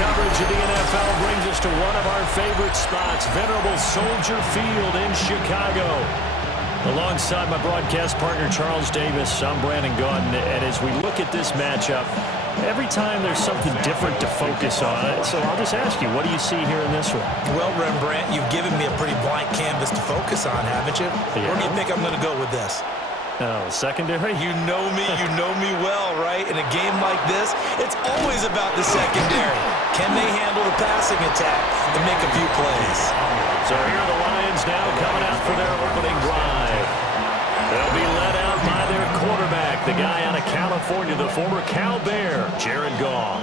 coverage of the NFL brings us to one of our favorite spots, venerable Soldier Field in Chicago. Alongside my broadcast partner, Charles Davis, I'm Brandon Gaudin, and as we look at this matchup, every time there's something different to focus on. So I'll just ask you, what do you see here in this one? Well, Rembrandt, you've given me a pretty blank canvas to focus on, haven't you? Yeah. Where do you think I'm going to go with this? Oh, secondary? You know me well, right? In a game like this, it's always about the secondary. Can they handle the passing attack and make a few plays? So here are the Lions now coming out for their opening drive. They'll be led out by their quarterback, the guy out of California, the former Cal Bear, Jared Goff.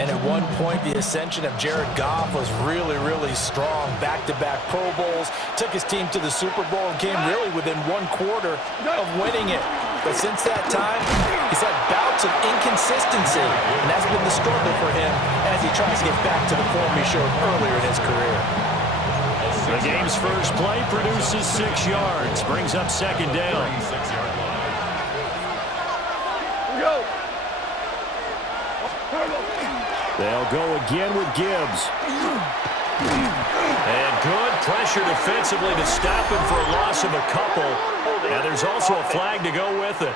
And at one point, the ascension of Jared Goff was really, really strong. Back-to-back Pro Bowls, took his team to the Super Bowl, and came really within one quarter of winning it. But since that time, he's had bouts of inconsistency, and that's been the struggle for him as he tries to get back to the form he showed earlier in his career. The game's first play produces 6 yards, brings up second down. They'll go again with Gibbs. And good pressure defensively to stop him for a loss of a couple. And there's also a flag to go with it.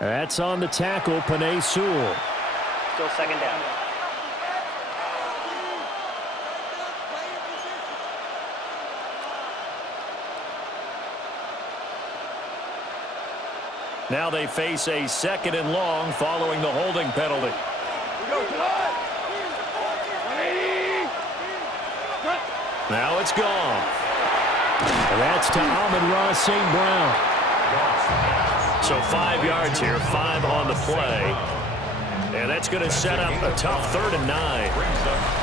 That's on the tackle, Penei Sewell. Still second down. Now they face a second and long following the holding penalty. Now it's gone. And that's to Amon-Ra St. Brown. So 5 yards here, 5 on the play. And that's going to set up a tough 3rd and 9.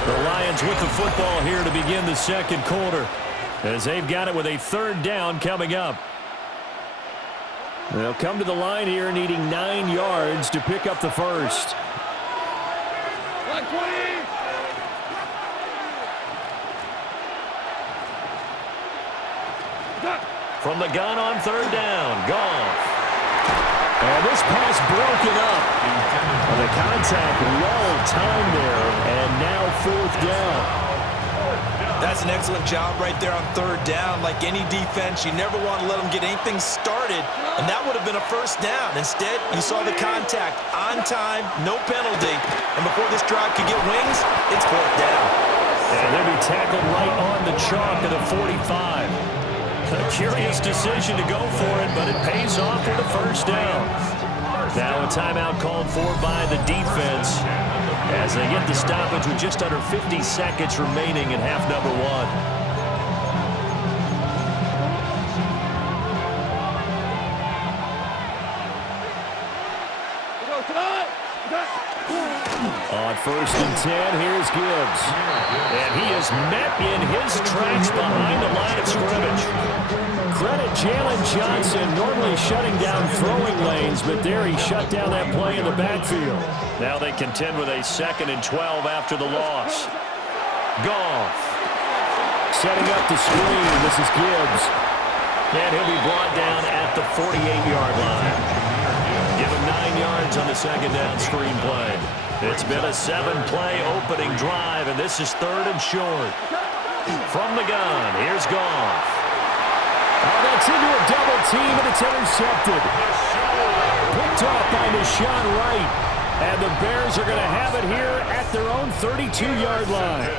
The Lions with the football here to begin the second quarter, as they've got it with a 3rd down coming up. They'll come to the line here needing 9 yards to pick up the first. From the gun on 3rd down, Goff. And this pass broken up. And the contact well timed there, and now 4th down. That's an excellent job right there on 3rd down. Like any defense, you never want to let them get anything started, and that would have been a 1st down. Instead, you saw the contact on time, no penalty, and before this drive could get wings, it's 4th down. And they'll be tackled right on the chalk of the 45. A curious decision to go for it, but it pays off with a 1st down. Now a timeout called for by the defense as they get the stoppage with just under 50 seconds remaining in half number 1. On 1st and 10, here's Gibbs. And he is met in his tracks behind the line of scrimmage. Credit Jalen Johnson, normally shutting down throwing lanes, but there he shut down that play in the backfield. Now they contend with a 2nd and 12 after the loss. Goff setting up the screen. This is Gibbs. And he'll be brought down at the 48-yard line. Give him 9 yards on the 2nd down screen play. It's been a 7-play opening drive, and this is 3rd and short. From the gun, here's Goff. Oh, that's into a double team, and it's intercepted. Picked off by Deshaun Wright. And the Bears are going to have it here at their own 32-yard line.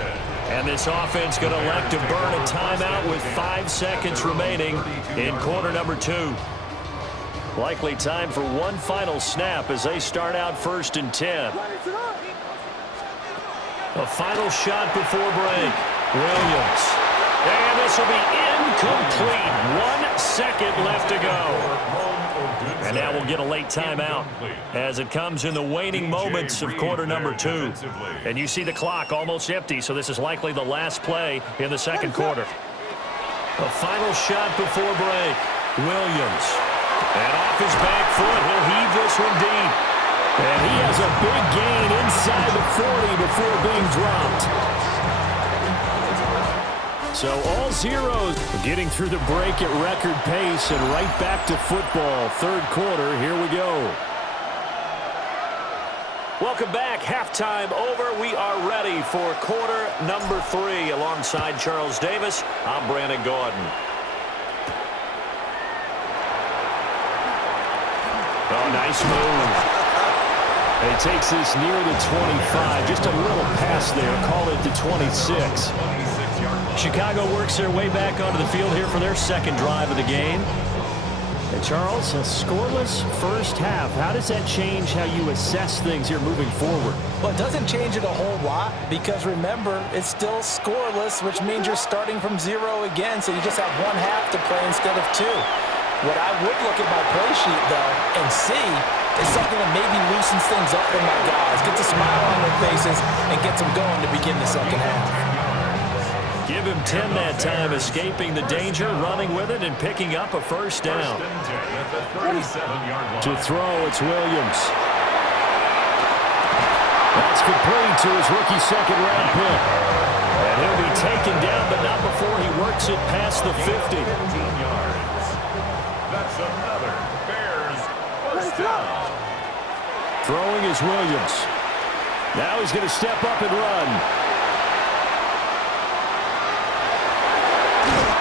And this offense going to elect to burn a timeout with 5 seconds remaining in quarter number 2. Likely time for one final snap as they start out 1st and 10. A final shot before break. Williams. And this will be incomplete. 1 second left to go. And now we'll get a late timeout as it comes in the waning moments of quarter number 2. And you see the clock almost empty, so this is likely the last play in the second quarter. A final shot before break. Williams. And off his back foot, he'll heave this one deep. And he has a big gain inside the 40 before being dropped. So all zeros. Getting through the break at record pace and right back to football. Third quarter, here we go. Welcome back. Halftime over. We are ready for quarter number 3. Alongside Charles Davis, I'm Brandon Gordon. Oh, nice move. And he takes this near the 25. Just a little pass there. Call it the 26. Chicago works their way back onto the field here for their second drive of the game. And Charles, a scoreless first half. How does that change how you assess things here moving forward? Well, it doesn't change it a whole lot because, remember, it's still scoreless, which means you're starting from 0 again, so you just have one half to play instead of 2. What I would look at my play sheet, though, and see is something that maybe loosens things up for my guys, gets a smile on their faces, and gets them going to begin the second half. Give him 10 that time, escaping the danger, running with it, and picking up a first down. To throw, it's Williams. That's complete to his rookie second-round pick. And he'll be taken down, but not before he works it past the 50. That's another Bears first down. Throwing is Williams. Now he's going to step up and run.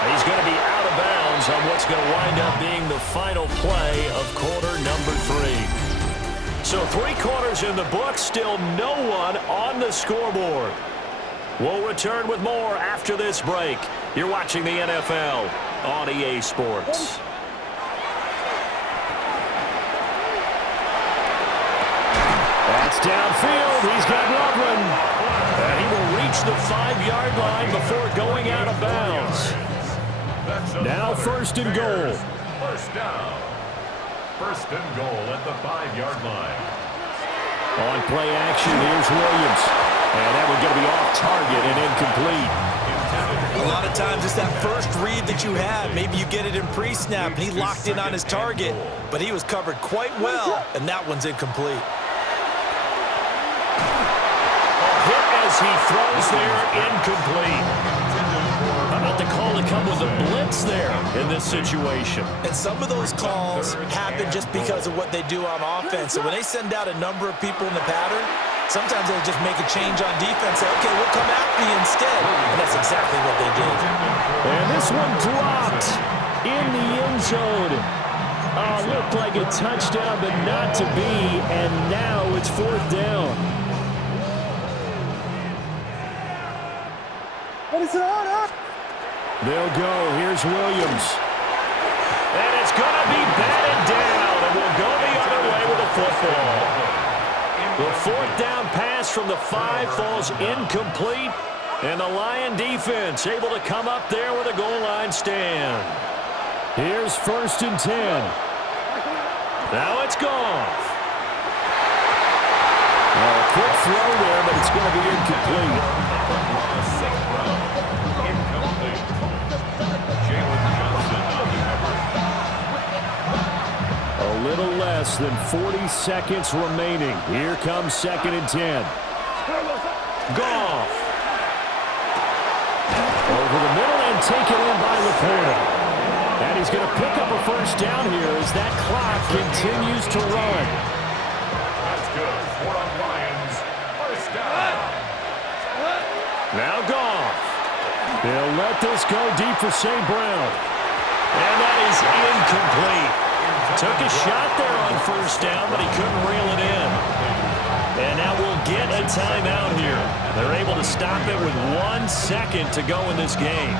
He's going to be out of bounds on what's going to wind up being the final play of quarter number 3. So 3 quarters in the book, still no one on the scoreboard. We'll return with more after this break. You're watching the NFL on EA Sports. That's downfield. He's got Loveland. And he will reach the 5-yard line before going out of bounds. Now first and goal. First down. First and goal at the 5-yard line. On play action, here's Williams. And that one's going to be off target and incomplete. A lot of times it's that first read that you have. Maybe you get it in pre-snap, and he locked in on his target. But he was covered quite well, and that one's incomplete. Hit as he throws there, incomplete. How about the call to come with a blitz there in this situation? And some of those calls happen just because of what they do on offense. So when they send out a number of people in the pattern, sometimes they just make a change on defense. Say, okay, we'll come after you instead. And that's exactly what they did. And this one dropped in the end zone. Looked like a touchdown, but not to be. And now it's 4th down. What is it on? They'll go. Here's Williams. And it's going to be batted down, and we'll go the other way with the football. The 4th down pass from the 5 falls incomplete, and the Lion defense able to come up there with a goal line stand. Here's 1st and 10. Now it's Goff. A quick throw there, but it's going to be incomplete. A little less than 40 seconds remaining. Here comes 2nd and 10. Goff. Over the middle and taken in by Laporta. And he's going to pick up a first down here as that clock continues to run. That's good. For the Lions. First down. Now Goff. They'll let this go deep for St. Brown. And that is incomplete. Took a shot there on first down, but he couldn't reel it in. And now we'll get a timeout here. They're able to stop it with 1 second to go in this game.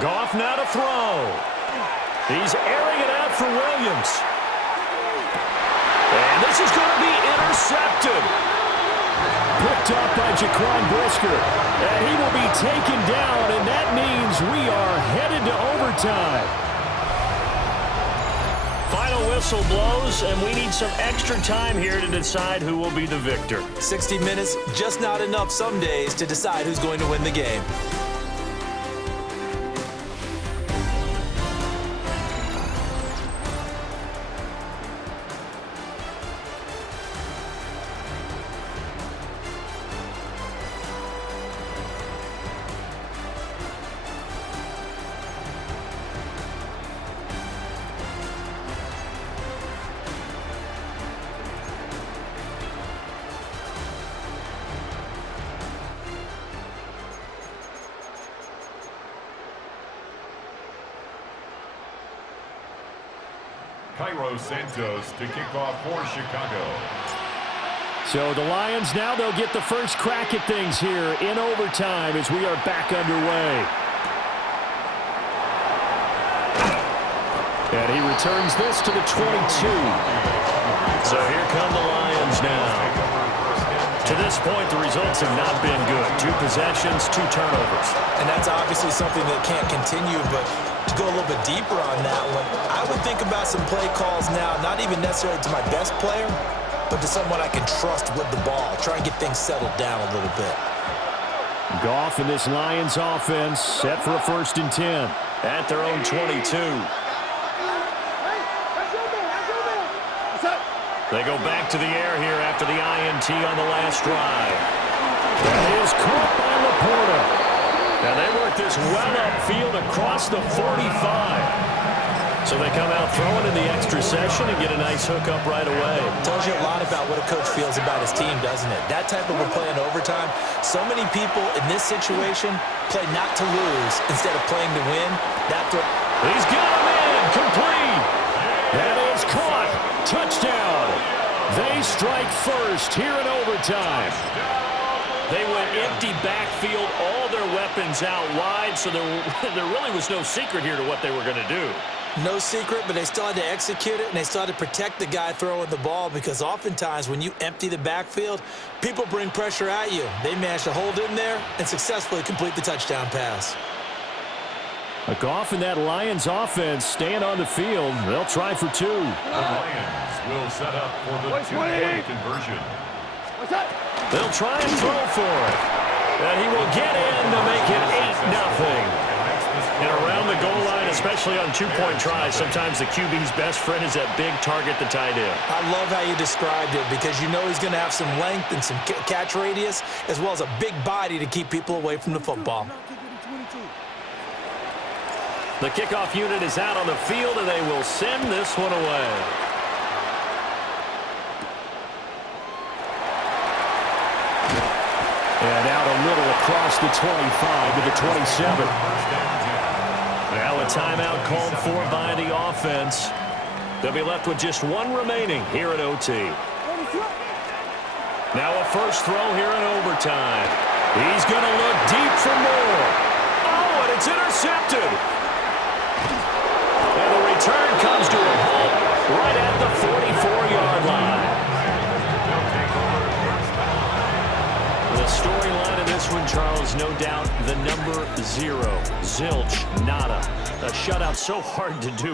Goff now to throw. He's airing it out for Williams. And this is going to be intercepted. Picked up by Jaquan Brisker. And he will be taken down, and that means we are headed to overtime. Final whistle blows, and we need some extra time here to decide who will be the victor. 60 minutes, just not enough some days to decide who's going to win the game. Cairo Santos to kick off for Chicago. So the Lions now, they'll get the first crack at things here in overtime as we are back underway. And he returns this to the 22. So here come the Lions now. To this point, the results have not been good. 2 possessions, 2 turnovers. And that's obviously something that can't continue, but to go a little bit deeper on that one, I would think about some play calls now, not even necessarily to my best player, but to someone I can trust with the ball. Try and get things settled down a little bit. Goff and this Lions offense set for a 1st and 10 at their own 22. They go back to the air here after the INT on the last drive. That is caught by Laporta. And they work this well upfield across the 45. So they come out throwing in the extra session and get a nice hookup right away. Tells you a lot about what a coach feels about his team, doesn't it? That type of a play in overtime, so many people in this situation play not to lose instead of playing to win. He's got him in, complete. That is caught. Touchdown. They strike first here in overtime. They went empty backfield, all their weapons out wide, so there really was no secret here to what they were going to do. No secret, but they still had to execute it, and they still had to protect the guy throwing the ball because oftentimes when you empty the backfield, people bring pressure at you. They managed to hold in there and successfully complete the touchdown pass. Goff and that Lions offense staying on the field. They'll try for 2. The Lions will set up for the 2-point conversion. They'll try and throw for it. And he will get in to make it 8-0. And around the goal line, especially on 2-point tries, sometimes the QB's best friend is that big target, the tight end. I love how you described it because you know he's going to have some length and some catch radius as well as a big body to keep people away from the football. The kickoff unit is out on the field, and they will send this one away. And out a little across the 25 to the 27. Now a timeout called for by the offense. They'll be left with just 1 remaining here at OT. Now a first throw here in overtime. He's going to look deep for more. Oh, and it's intercepted. And the return comes to a halt right at the 44-yard line. The storyline in this one, Charles, no doubt the number 0, zilch, nada. A shutout so hard to do.